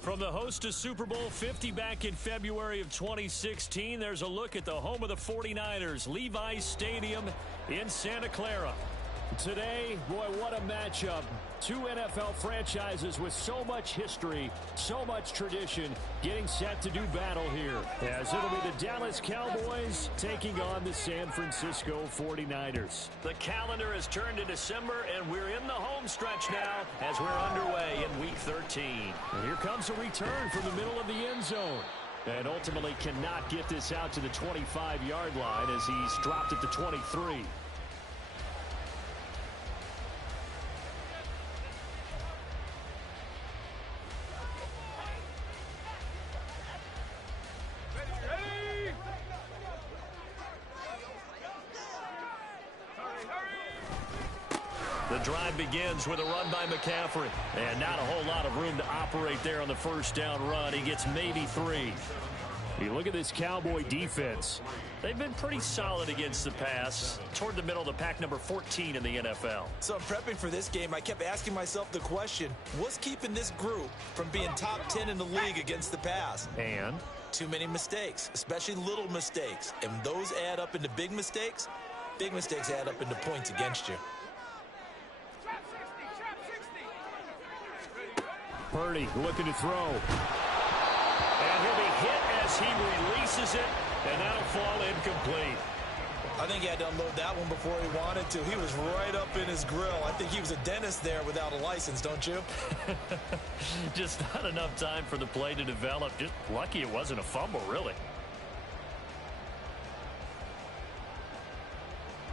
From the host to Super Bowl 50 back in February of 2016, there's a look at the home of the 49ers, Levi's Stadium in Santa Clara. Today, boy, what a matchup. Two NFL franchises with so much history, so much tradition, getting set to do battle here. As it'll be the Dallas Cowboys taking on the San Francisco 49ers. The calendar has turned to December, and we're in the home stretch now as we're underway in Week 13. And here comes a return from the middle of the end zone. And ultimately cannot get this out to the 25-yard line as he's dropped it to 23. The drive begins with a run by McCaffrey. And not a whole lot of room to operate there on the first down run. He gets maybe 3. You look at this Cowboy defense. They've been pretty solid against the pass. Toward the middle of the pack, number 14 in the NFL. So I'm prepping for this game. I kept asking myself the question, what's keeping this group from being top 10 in the league against the pass? And? Too many mistakes, especially little mistakes. And those add up into big mistakes. Big mistakes add up into points against you. Purdy looking to throw. And he'll be hit as he releases it, and that'll fall incomplete. I think he had to unload that one before he wanted to. He was right up in his grill. I think he was a dentist there without a license, don't you? Just not enough time for the play to develop. Just lucky it wasn't a fumble, really.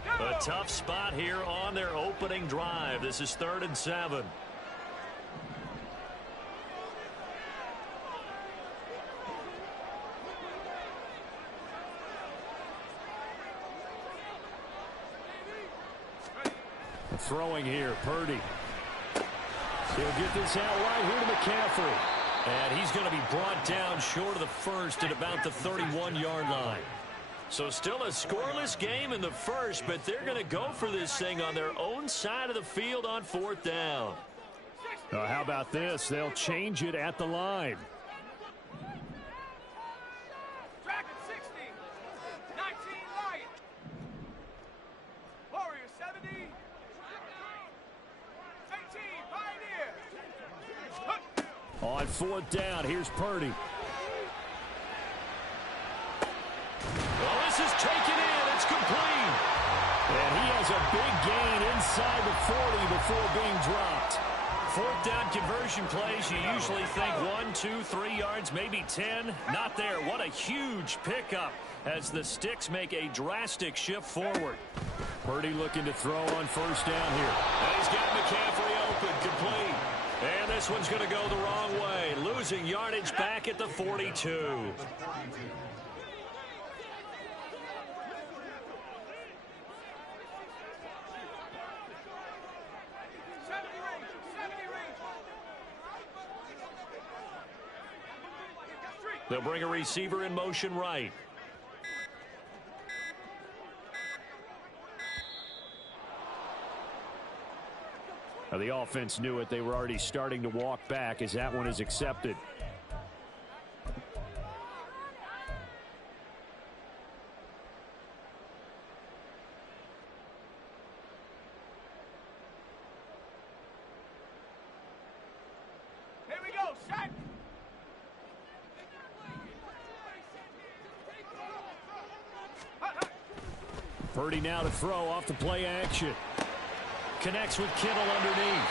A tough spot here on their opening drive. This is 3rd and 7. Throwing here, Purdy. He'll get this out right here to McCaffrey. And he's going to be brought down short of the first at about the 31-yard line. So still a scoreless game in the first, but they're going to go for this thing on their own side of the field on 4th down. How about this? They'll change it at the line. On 4th down, here's Purdy. Well, this is taken in. It's complete. And he has a big gain inside the 40 before being dropped. 4th down conversion plays, you usually think 1, 2, 3 yards, maybe 10. Not there. What a huge pickup as the sticks make a drastic shift forward. Purdy looking to throw on 1st down here. And he's got McCaffrey open, complete. And this one's going to go the wrong way, losing yardage back at the 42. They'll bring a receiver in motion right. Now the offense knew it. They were already starting to walk back as that one is accepted. Here we go, set. Purdy now to throw off the play action. Connects with Kittle underneath.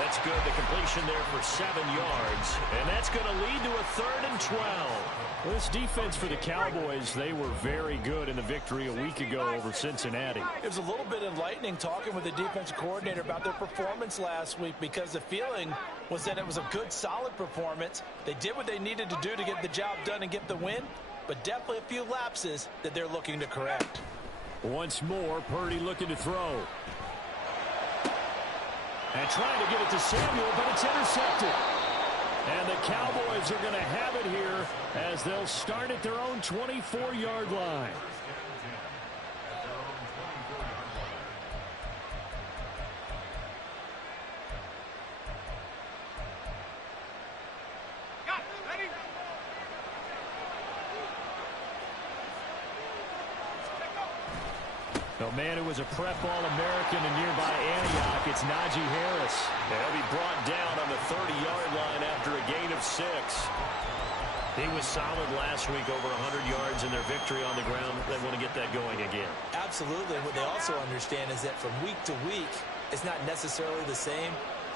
That's good. The completion there for 7 yards. And that's going to lead to a 3rd and 12. Well, this defense for the Cowboys, they were very good in the victory a week ago over Cincinnati. It was a little bit enlightening talking with the defensive coordinator about their performance last week because the feeling was that it was a good, solid performance. They did what they needed to do to get the job done and get the win, but definitely a few lapses that they're looking to correct. Once more, Purdy looking to throw. And trying to get it to Samuel, but it's intercepted. And the Cowboys are going to have it here as they'll start at their own 24-yard line. Got A man who was a prep All-American in nearby Antioch, it's Najee Harris. He'll be brought down on the 30-yard line after a gain of 6. He was solid last week, over 100 yards in their victory on the ground. They want to get that going again. Absolutely. What they also understand is that from week to week, it's not necessarily the same,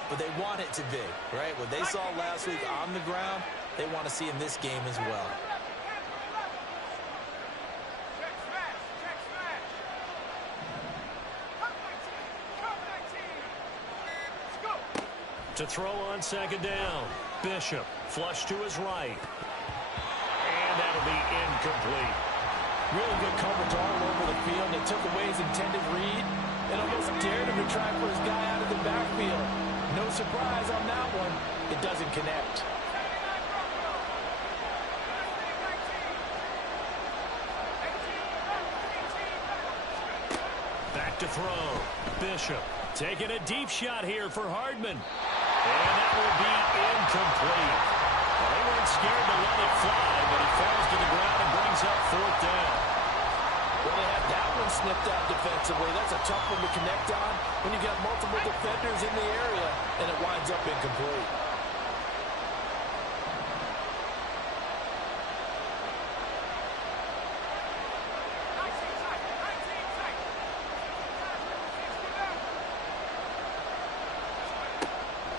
but they want it to be, right? What they saw last week on the ground, they want to see in this game as well. To throw on second down, Bishop flush to his right. And that'll be incomplete. Really good coverage all over the field. They took away his intended read and almost dared him to try for his guy out of the backfield. No surprise on that one. It doesn't connect. Back to throw. Bishop taking a deep shot here for Hardman. And that will be incomplete. Well, they weren't scared to let it fly, but he falls to the ground and brings up 4th down. Well, they had that one snipped out defensively. That's a tough one to connect on when you got multiple defenders in the area, and it winds up incomplete.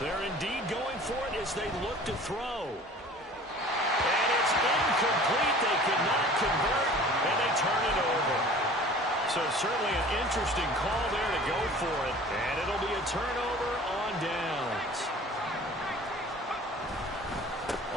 They're indeed going for it as they look to throw. And it's incomplete. They could not convert, and they turn it over. So certainly an interesting call there to go for it. And it'll be a turnover on downs.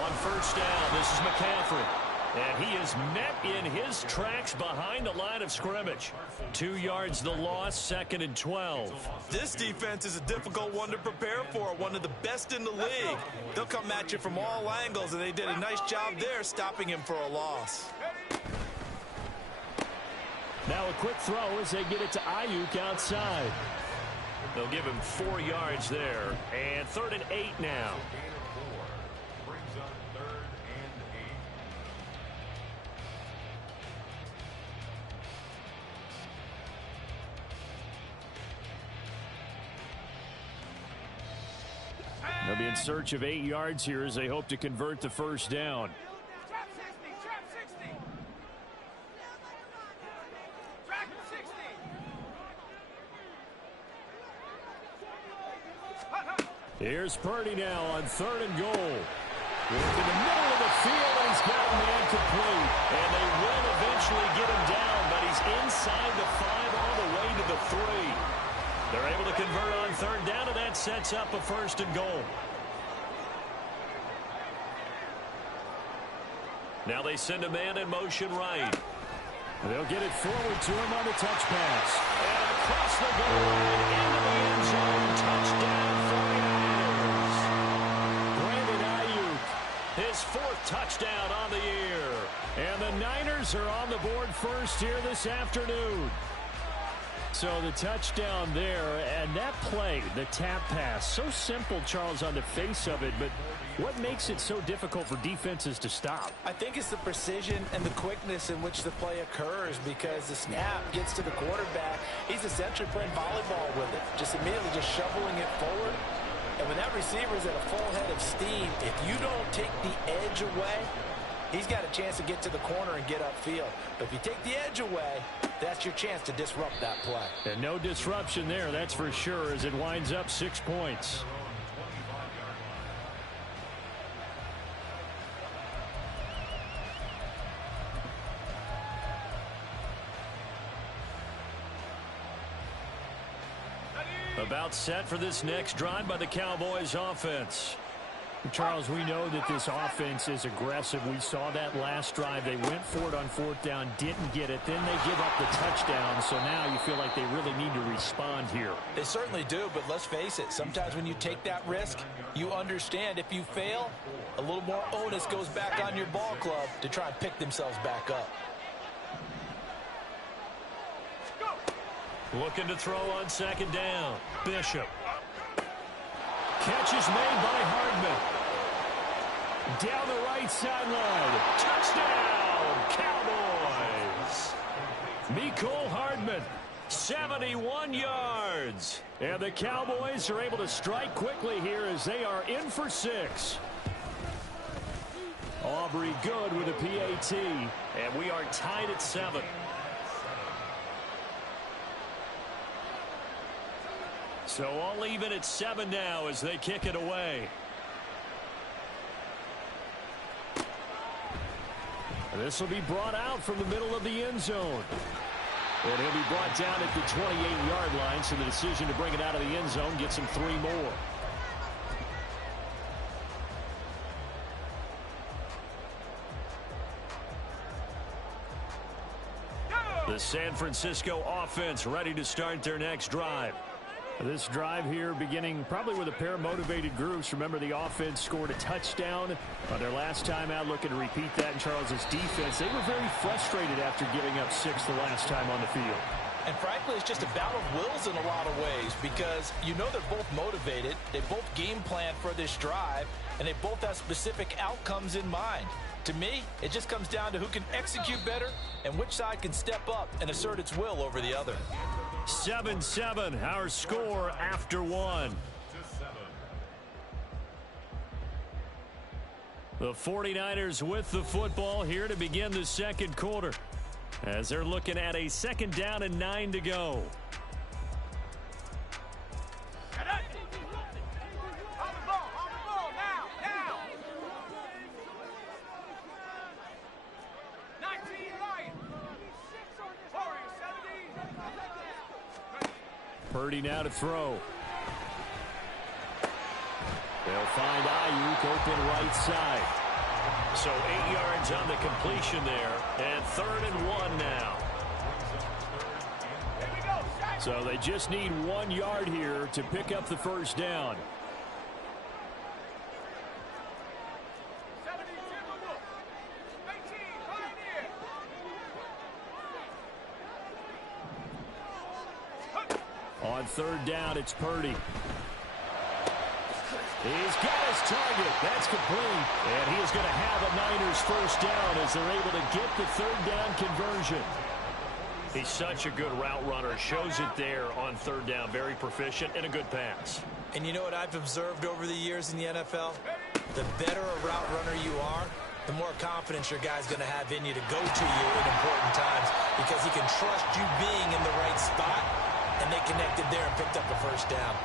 On 1st down, this is McCaffrey. And he is met in his tracks behind the line of scrimmage. 2 yards the loss, 2nd and 12. This defense is a difficult one to prepare for, one of the best in the league. They'll come at you from all angles, and they did a nice job there stopping him for a loss. Now a quick throw as they get it to Ayuk outside. They'll give him 4 yards there. And 3rd and 8 now. They'll be in search of 8 yards here as they hope to convert the 1st down. Trap 60, trap 60. Track 60. Here's Purdy now on 3rd and goal. Work in the middle of the field, and he's got a man complete. And they will eventually get him down, but he's inside the 5 all the way to the 3. They're able to convert on 3rd down, and that sets up a 1st and goal. Now they send a man in motion right. They'll get it forward to him on the touch pass. And across the goal line into the end zone. Touchdown 49ers. Brandon Ayuk, his 4th touchdown on the year. And the Niners are on the board first here this afternoon. So the touchdown there, and that play, the tap pass, so simple, Charles, on the face of it, but what makes it so difficult for defenses to stop? I think it's the precision and the quickness in which the play occurs, because the snap gets to the quarterback. He's essentially playing volleyball with it, just immediately just shoveling it forward. And when that receiver's at a full head of steam, if you don't take the edge away, he's got a chance to get to the corner and get upfield. But if you take the edge away, that's your chance to disrupt that play. And no disruption there, that's for sure, as it winds up 6 points. About set for this next drive by the Cowboys offense. Charles, we know that this offense is aggressive. We saw that last drive. They went for it on 4th down, didn't get it. Then they give up the touchdown. So now you feel like they really need to respond here. They certainly do, but let's face it. Sometimes when you take that risk, you understand if you fail, a little more onus goes back on your ball club to try and pick themselves back up. Looking to throw on 2nd down. Bishop. Catch is made by Hardman. Down the right sideline. Touchdown, Cowboys. Mecole Hardman 71 yards. And the Cowboys are able to strike quickly here as they are in for 6. Aubrey good with a PAT. And we are tied at 7. So all even at 7 now as they kick it away. This will be brought out from the middle of the end zone. And he'll be brought down at the 28-yard line, so the decision to bring it out of the end zone gets him 3 more. The San Francisco offense ready to start their next drive. This drive here beginning probably with a pair of motivated groups. Remember, the offense scored a touchdown on their last time out, looking to repeat that in Charles's defense. They were very frustrated after giving up 6 the last time on the field. And frankly, it's just a battle of wills in a lot of ways because you know they're both motivated. They both game plan for this drive, and they both have specific outcomes in mind. To me, it just comes down to who can execute better and which side can step up and assert its will over the other. 7-7, our score after 1. The 49ers with the football here to begin the second quarter as they're looking at a 2nd down and 9 to go. Purdy now to throw. They'll find Ayuk open right side. So 8 yards on the completion there, and 3rd and 1 now. So they just need 1 yard here to pick up the first down. On 3rd down, it's Purdy. He's got his target. That's complete. And he is going to have a Niners first down as they're able to get the 3rd down conversion. He's such a good route runner. Shows it there on 3rd down. Very proficient and a good pass. And you know what I've observed over the years in the NFL? The better a route runner you are, the more confidence your guy's going to have in you to go to you in important times because he can trust you being in the right spot. And they connected there and picked up a first down.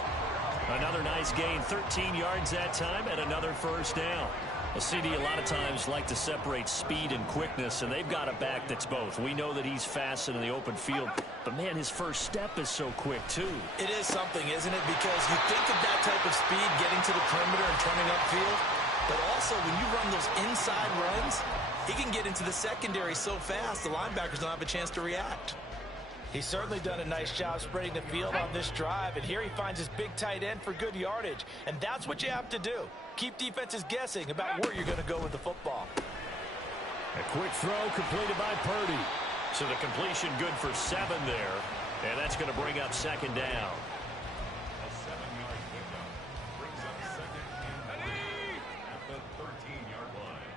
Another nice gain, 13 yards that time, and another first down. A CD a lot of times like to separate speed and quickness, and they've got a back that's both. We know that he's fast in the open field, but, man, his first step is so quick, too. It is something, isn't it? Because you think of that type of speed getting to the perimeter and turning upfield, but also when you run those inside runs, he can get into the secondary so fast the linebackers don't have a chance to react. He's certainly done a nice job spreading the field on this drive, and here he finds his big tight end for good yardage. And that's what you have to do. Keep defenses guessing about where you're going to go with the football. A quick throw completed by Purdy. So the completion good for 7 there, and that's going to bring up 2nd down. A 7-yard pickup brings up 2nd and 8 at the 13-yard line.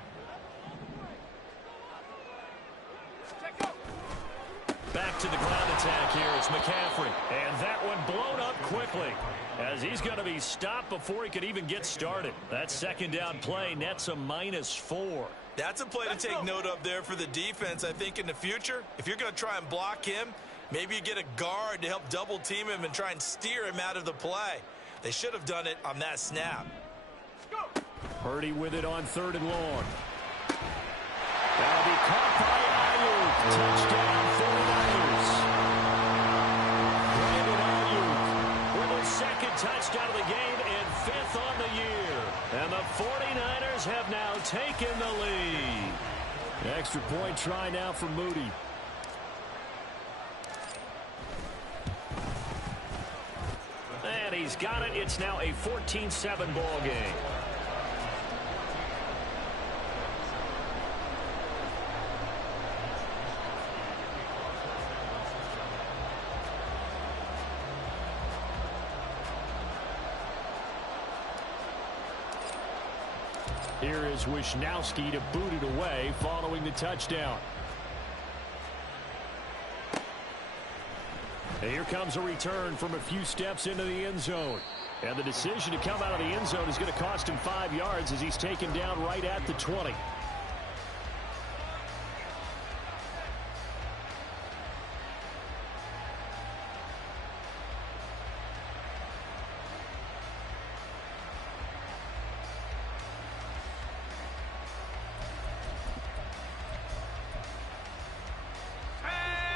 Back to the ground attack here. It's McCaffrey. And that one blown up quickly as he's going to be stopped before he could even get started. That 2nd down play nets a -4. That's a play to take note of there for the defense. I think in the future, if you're going to try and block him, maybe you get a guard to help double team him and try and steer him out of the play. They should have done it on that snap. Purdy with it on 3rd and long. That'll be caught by Ayuk. Touchdown 49ers. Brandon Ayuk with his 2nd touchdown of the game and 5th on the year. And the 49ers have now taken the lead. Extra point try now for Moody. And he's got it. It's now a 14-7 ball game. Here is Wisnowski to boot it away following the touchdown. And here comes a return from a few steps into the end zone. And the decision to come out of the end zone is going to cost him 5 yards as he's taken down right at the 20.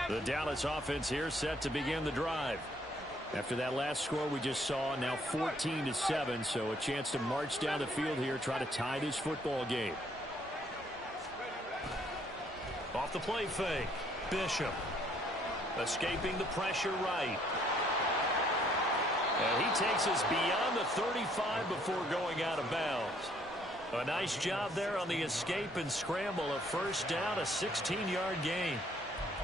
The Dallas offense here set to begin the drive. After that last score we just saw, now 14-7, so a chance to march down the field here, try to tie this football game. Off the play fake, Bishop. Escaping the pressure right. And he takes us beyond the 35 before going out of bounds. A nice job there on the escape and scramble. A first down, a 16-yard gain.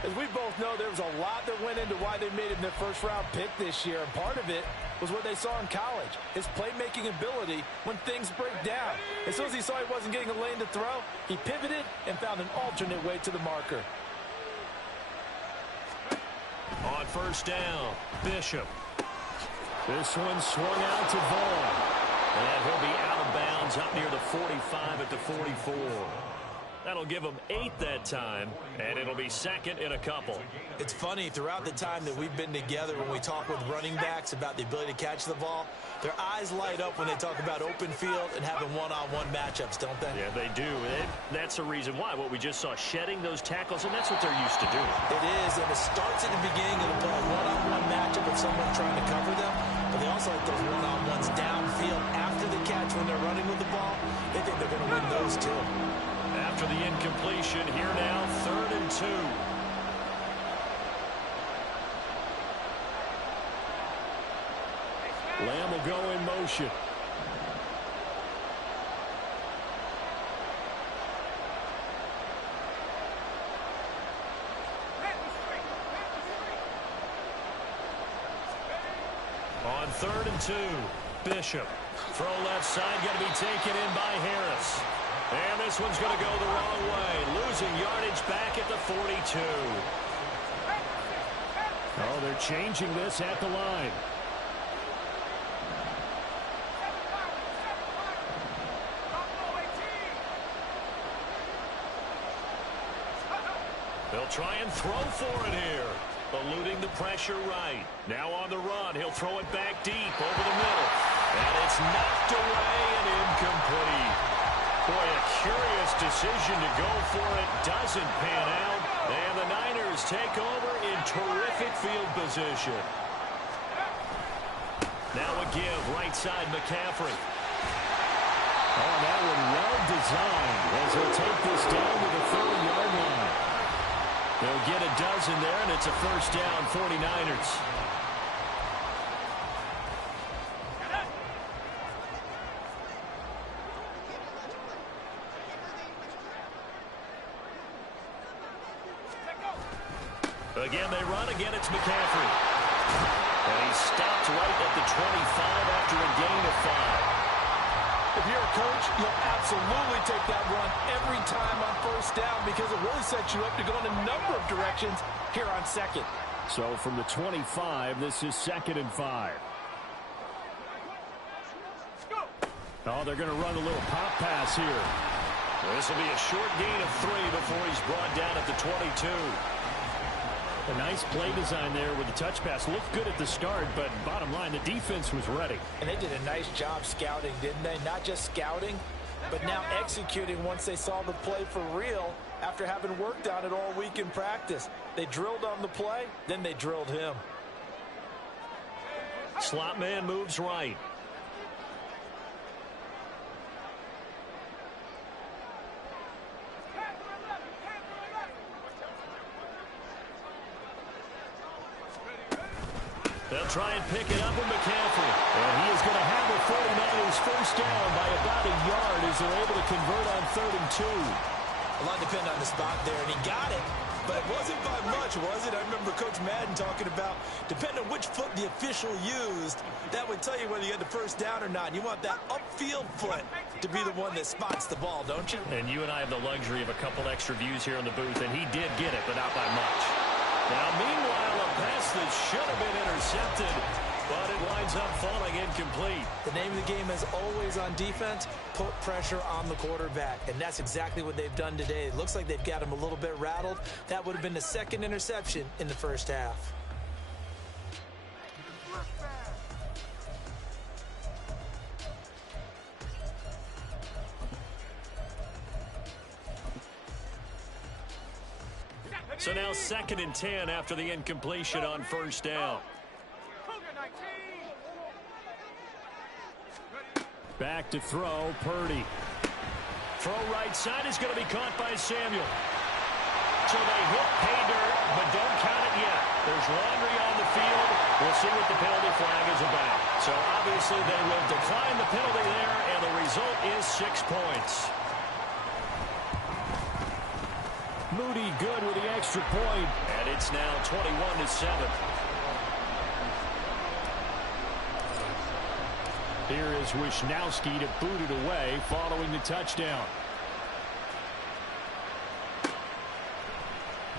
As we both know, there was a lot that went into why they made him their first-round pick this year, and part of it was what they saw in college, his playmaking ability when things break down. As soon as he saw he wasn't getting a lane to throw, he pivoted and found an alternate way to the marker. On first down, Bishop. This one swung out to Vaughn. And he'll be out of bounds up near the 45 at the 44. That'll give them 8 that time, and it'll be second in a couple. It's funny, throughout the time that we've been together, when we talk with running backs about the ability to catch the ball, their eyes light up when they talk about open field and having one-on-one matchups, don't they? Yeah, they do. That's the reason why. What we just saw, shedding those tackles, and that's what they're used to doing. It is, and it starts at the beginning of the play, one-on-one matchup with someone trying to cover them, but they also like those one-on-ones downfield after the catch when they're running with the ball. They think they're going to win those too. After the incompletion, here now, 3rd and 2. Lamb will go in motion. On 3rd and 2, Bishop. Throw left side, going to be taken in by Harris. And this one's going to go the wrong way. Losing yardage back at the 42. Oh, they're changing this at the line. They'll try and throw for it here. Eluding the pressure right. Now on the run. He'll throw it back deep over the middle. And it's knocked away and incomplete. Boy, a curious decision to go for it. Doesn't pan out. And the Niners take over in terrific field position. Now a give. Right side, McCaffrey. Oh, that one well designed as he'll take this down to the 30-yard line. They'll get a dozen there, and it's a first down, 49ers. Again, they run. Again, it's McCaffrey. And he stopped right at the 25 after a gain of 5. If you're a coach, you'll absolutely take that run every time on first down because it really sets you up to go in a number of directions here on second. So from the 25, this is 2nd and 5. Oh, they're going to run a little pop pass here. This will be a short gain of 3 before he's brought down at the 22. A nice play design there with the touch pass. Looked good at the start, but bottom line, the defense was ready. And they did a nice job scouting, didn't they? Not just scouting, but now executing once they saw the play for real after having worked on it all week in practice. They drilled on the play, then they drilled him. Slot man moves right. They'll try and pick it up with McCaffrey. And he is going to have the 49ers first down by about a yard as they're able to convert on 3rd and 2. A lot depended on the spot there, and he got it. But it wasn't by much, was it? I remember Coach Madden talking about, depending on which foot the official used, that would tell you whether you had the first down or not. You want that upfield foot to be the one that spots the ball, don't you? And you and I have the luxury of a couple extra views here in the booth, and he did get it, but not by much. Now, meanwhile, a pass that should have been intercepted, but it winds up falling incomplete. The name of the game is always on defense, put pressure on the quarterback. And that's exactly what they've done today. It looks like they've got him a little bit rattled. That would have been the second interception in the first half. So now 2nd and 10 after the incompletion on first down. Back to throw, Purdy. Throw right side is going to be caught by Samuel. So they hit pay dirt, but don't count it yet. There's laundry on the field. We'll see what the penalty flag is about. So obviously they will decline the penalty there, and the result is 6 points. Moody good with the extra point, and it's now 21-7. Here is Wisnowski to boot it away following the touchdown.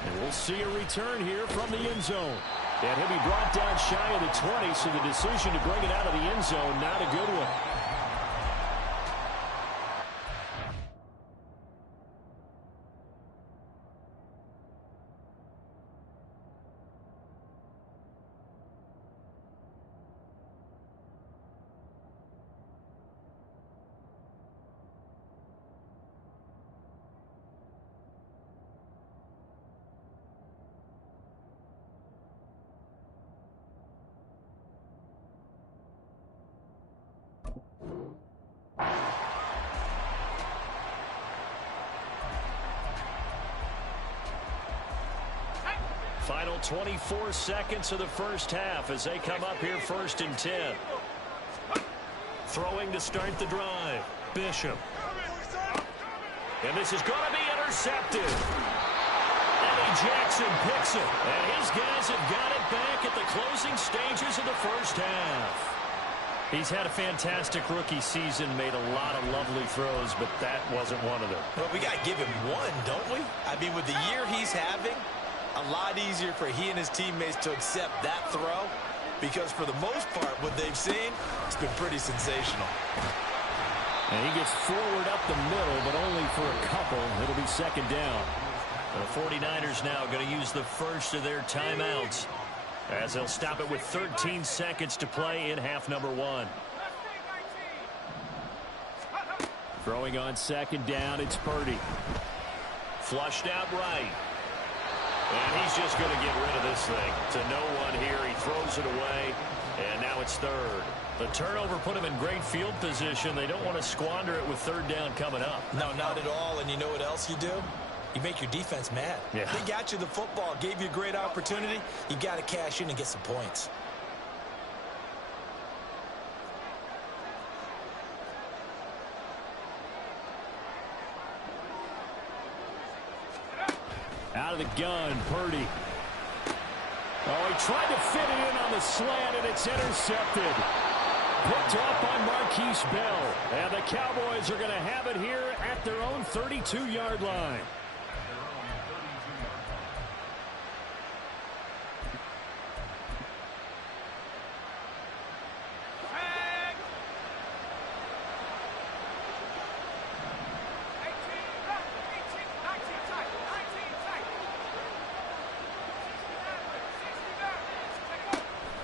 And we'll see a return here from the end zone. And he'll be brought down shy of the 20, so the decision to bring it out of the end zone, not a good one. Final 24 seconds of the first half as they come up here 1st and 10. Throwing to start the drive. Bishop. And this is going to be intercepted. Eddie Jackson picks it. And his guys have got it back at the closing stages of the first half. He's had a fantastic rookie season, made a lot of lovely throws, but that wasn't one of them. Well, we got to give him one, don't we? I mean, with the year he's having, a lot easier for he and his teammates to accept that throw, because for the most part, what they've seen, it's been pretty sensational. And he gets forward up the middle, but only for a couple. It'll be 2nd down. The 49ers now going to use the first of their timeouts, as they'll stop it with 13 seconds to play in half number 1. Throwing on 2nd down, it's Purdy. Flushed out right. And he's just going to get rid of this thing to no one here. He throws it away, and now it's 3rd. The turnover put him in great field position. They don't want to squander it with 3rd down coming up. No, not at all. And you know what else you do? You make your defense mad. Yeah. They got you the football, gave you a great opportunity. You got to cash in and get some points. Out of the gun, Purdy. Oh, he tried to fit it in on the slant, and it's intercepted. Picked off by Marquise Bell. And the Cowboys are going to have it here at their own 32-yard line.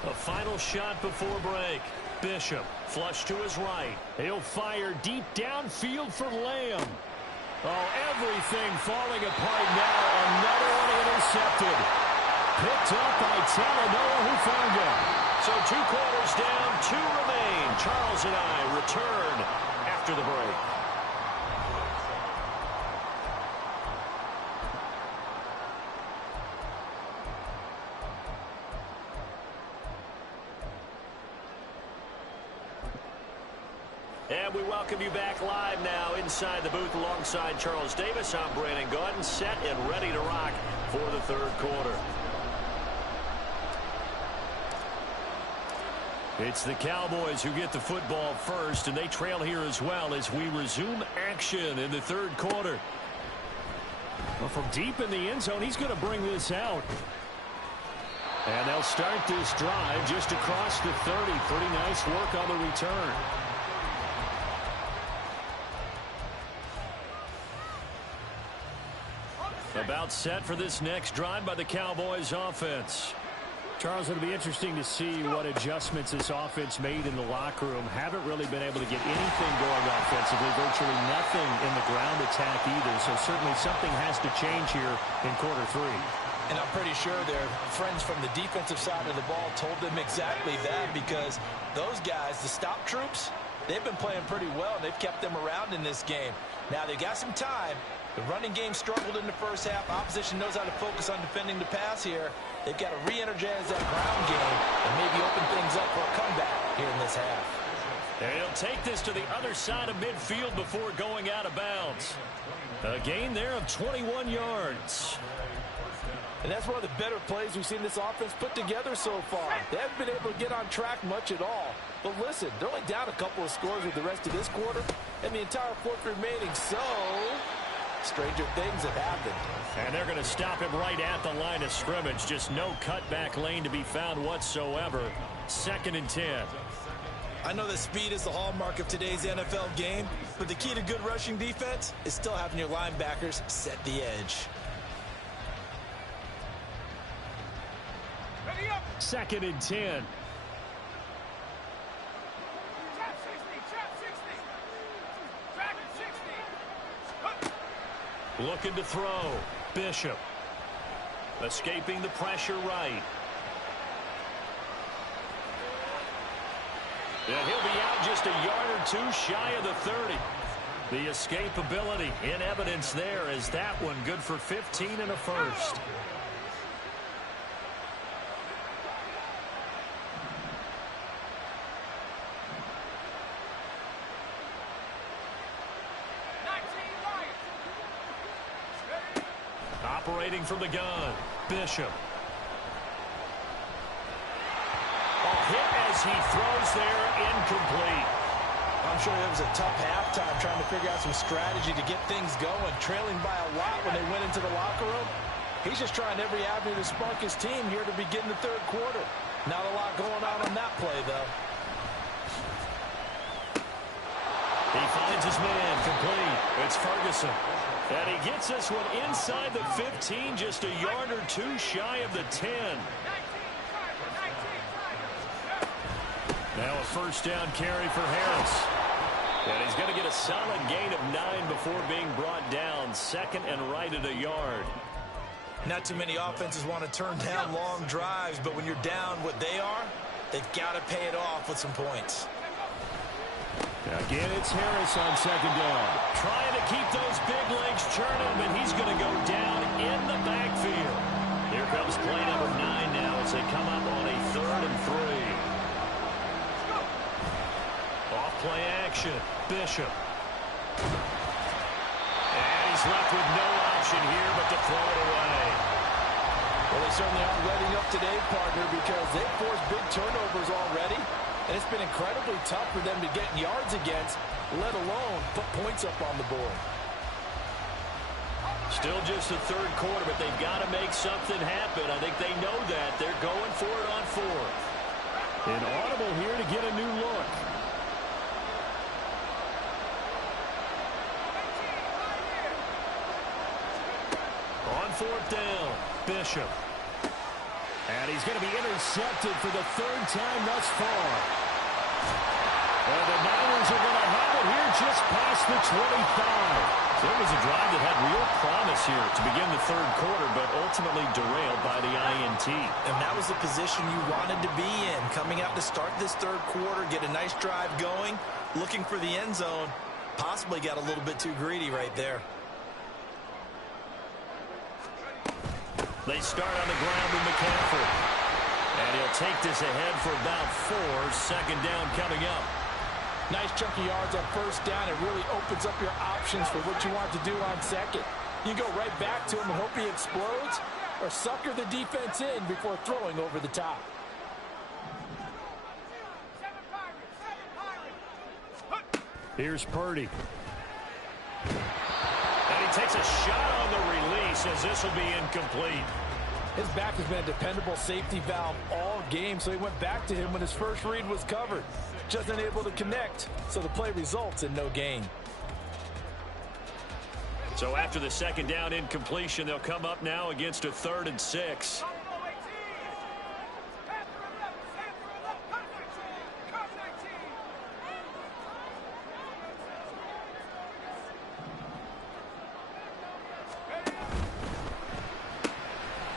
A final shot before break. Bishop, flush to his right. He'll fire deep downfield for Lamb. Oh, everything falling apart now. Another one intercepted. Picked up by Talanoa Hufanga. So 2 quarters down, 2 remain. Charles and I return after the break. And we welcome you back live now inside the booth alongside Charles Davis. I'm Brandon Gaudin, set and ready to rock for the 3rd quarter. It's the Cowboys who get the football first, and they trail here as well as we resume action in the 3rd quarter. Well, from deep in the end zone, he's going to bring this out. And they'll start this drive just across the 30. Pretty nice work on the return. About set for this next drive by the Cowboys offense. Charles, it'll be interesting to see what adjustments this offense made in the locker room. Haven't really been able to get anything going offensively. Virtually nothing in the ground attack either. So certainly something has to change here in quarter 3. And I'm pretty sure their friends from the defensive side of the ball told them exactly that, because those guys, the stop troops, they've been playing pretty well, and they've kept them around in this game. Now, they've got some time. The running game struggled in the first half. Opposition knows how to focus on defending the pass here. They've got to re-energize that ground game and maybe open things up for a comeback here in this half. And he'll take this to the other side of midfield before going out of bounds. A gain there of 21 yards. And that's one of the better plays we've seen this offense put together so far. They haven't been able to get on track much at all. But listen, they're only down a couple of scores with the rest of this quarter and the entire fourth remaining. So stranger things have happened. And they're going to stop him right at the line of scrimmage. Just no cutback lane to be found whatsoever. 2nd and 10. I know that speed is the hallmark of today's NFL game, but the key to good rushing defense is still having your linebackers set the edge. 2nd and 10. Trap 60, trap 60. Trap 60. Looking to throw. Bishop. Escaping the pressure right. And he'll be out just a yard or two shy of the 30. The escapability in evidence there, as that one good for 15 and a first. Operating from the gun, Bishop. Hit as he throws there, incomplete. I'm sure it was a tough halftime trying to figure out some strategy to get things going, trailing by a lot when they went into the locker room. He's just trying every avenue to spark his team here to begin the third quarter. Not a lot going on that play, though. He finds his man, complete. It's Ferguson. And he gets this one inside the 15, just a yard or two shy of the 10. Now a first down carry for Harris. And he's going to get a solid gain of 9 before being brought down. 2nd and right at a yard. Not too many offenses want to turn down long drives, but when you're down what they are, they've got to pay it off with some points. Again, it's Harris on 2nd down. Trying to keep those big legs churning, but he's going to go down in the backfield. Here comes play number 9 now as they come up on a 3rd and 3. Off-play action, Bishop. And he's left with no option here but to throw it away. Well, they certainly aren't letting up today, partner, because they've forced big turnovers already. And it's been incredibly tough for them to get yards against, let alone put points up on the board. Still just the 3rd quarter, but they've got to make something happen. I think they know that. They're going for it on 4th. An audible here to get a new look. On 4th down, Bishop. And he's going to be intercepted for the 3rd time thus far. And the Niners are going to have it here just past the 25. So it was a drive that had real promise here to begin the 3rd quarter, but ultimately derailed by the INT. And that was the position you wanted to be in, coming out to start this 3rd quarter, get a nice drive going, looking for the end zone. Possibly got a little bit too greedy right there. They start on the ground with McCaffrey. And he'll take this ahead for about 4. 2nd down coming up. Nice chunky yards on 1st down. It really opens up your options for what you want to do on 2nd. You go right back to him and hope he explodes, or sucker the defense in before throwing over the top. Here's Purdy. And he takes a shot on the release as this will be incomplete. His back has been a dependable safety valve all game, so he went back to him when his first read was covered. Just unable to connect, so the play results in no gain. So after the second down incompletion, they'll come up now against a 3rd and 6.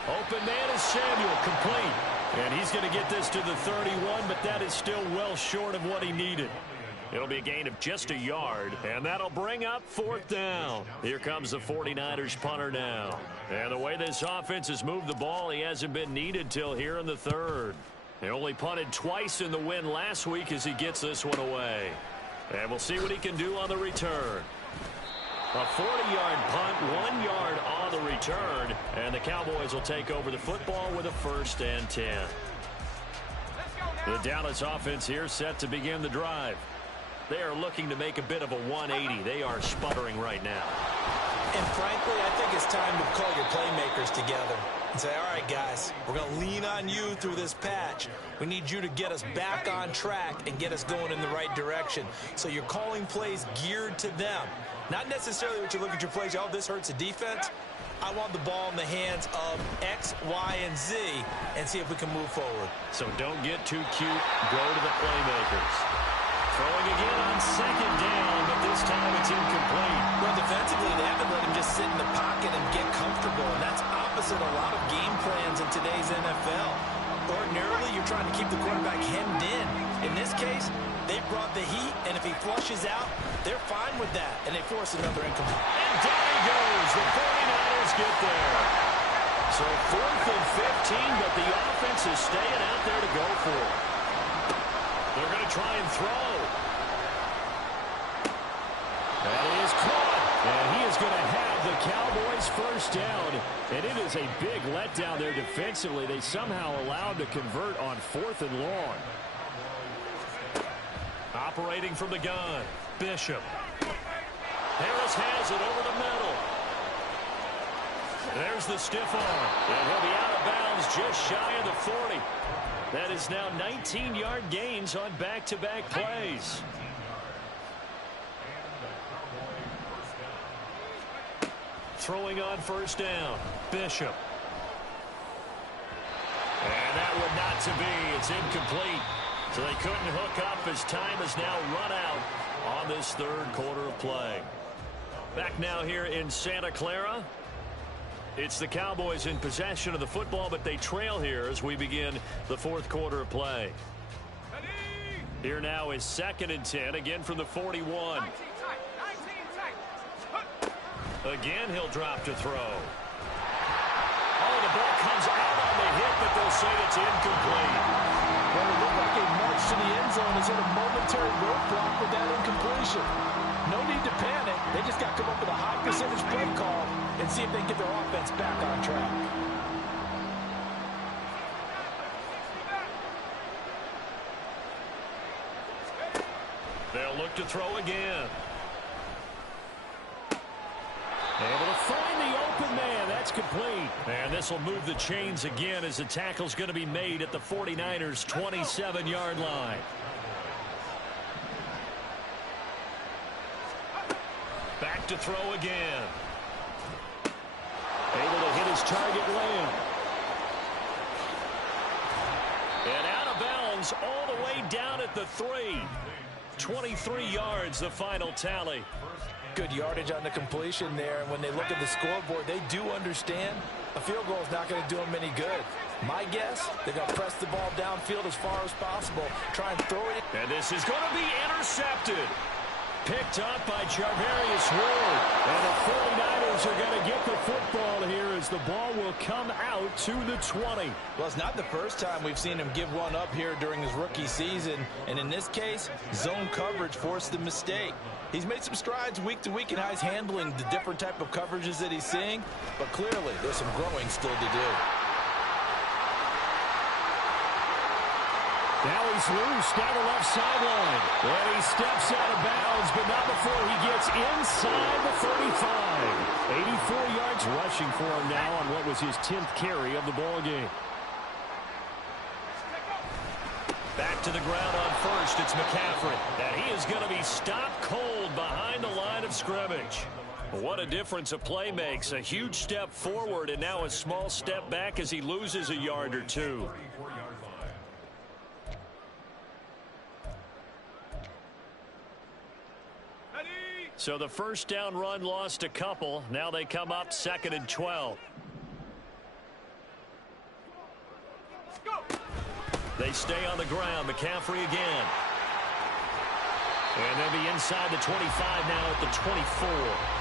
Open man is Samuel, complete. And he's going to get this to the 31, but that is still well short of what he needed. It'll be a gain of just a yard, and that'll bring up 4th down. Here comes the 49ers punter now. And the way this offense has moved the ball, he hasn't been needed till here in the 3rd. He only punted twice in the win last week as he gets this one away. And we'll see what he can do on the return. A 40-yard punt, 1 yard on the return, and the Cowboys will take over the football with a 1st and 10. The Dallas offense here set to begin the drive. They are looking to make a bit of a 180. They are sputtering right now. And frankly, I think it's time to call your playmakers together and say, all right, guys, we're going to lean on you through this patch. We need you to get us back on track and get us going in the right direction. So you're calling plays geared to them. Not necessarily what you look at your plays, oh, this hurts the defense. I want the ball in the hands of X, Y, and Z and see if we can move forward. So don't get too cute. Go to the playmakers. Throwing again on 2nd down, but this time it's incomplete. Well, defensively, they haven't let him just sit in the pocket and get comfortable, and that's opposite a lot of game plans in today's NFL. Ordinarily, you're trying to keep the quarterback hemmed in. In this case, they brought the heat, and if he flushes out, they're fine with that, and they force another incomplete. And down he goes. The 49ers get there. So 4th and 15, but the offense is staying out there to go for it. They're going to try and throw. That is caught. And he is going to have the Cowboys 1st down. And it is a big letdown there defensively. They somehow allowed to convert on 4th and long. Operating from the gun, Bishop. Harris has it over the middle. There's the stiff arm. And he'll be out of bounds just shy of the 40. That is now 19-yard gains on back-to-back plays. Throwing on 1st down, Bishop. And that would not to be. It's incomplete. So they couldn't hook up as time has now run out on this 3rd quarter of play. Back now here in Santa Clara. It's the Cowboys in possession of the football, but they trail here as we begin the 4th quarter of play. Here now is 2nd and 10, again from the 41. Again, he'll drop to throw. Oh, the ball comes out on the hit, but they'll say it's incomplete. Well, it looked like a march to the end zone is hit a momentary roadblock with that incompletion. No need to panic. They just got to come up with a high percentage play call and see if they can get their offense back on track. They'll look to throw again. Able to find the open man. That's complete. And this will move the chains again as the tackle's going to be made at the 49ers' 27-yard line. Back to throw again. Able to hit his target lane. And out of bounds all the way down at the 3. 23 yards, the final tally. Good yardage on the completion there. And when they look at the scoreboard, they do understand a field goal is not going to do them any good. My guess, they're going to press the ball downfield as far as possible, try and throw it in. And this is going to be intercepted. Picked up by Charvarius Ward. And the 49ers are going to get the football here as the ball will come out to the 20. Well, it's not the first time we've seen him give one up here during his rookie season. And in this case, zone coverage forced the mistake. He's made some strides week to week in how he's handling the different type of coverages that he's seeing. But clearly, there's some growing still to do. Now he's loose down the left sideline. And he steps out of bounds, but not before he gets inside the 35. 84 yards rushing for him now on what was his 10th carry of the ball game. Back to the ground on first. It's McCaffrey. And he is going to be stopped cold behind the line of scrimmage. What a difference a play makes. A huge step forward and now a small step back as he loses a yard or two. So the first down run lost a couple. Now they come up 2nd and 12. They stay on the ground. McCaffrey again. And they'll be inside the 25 now at the 24.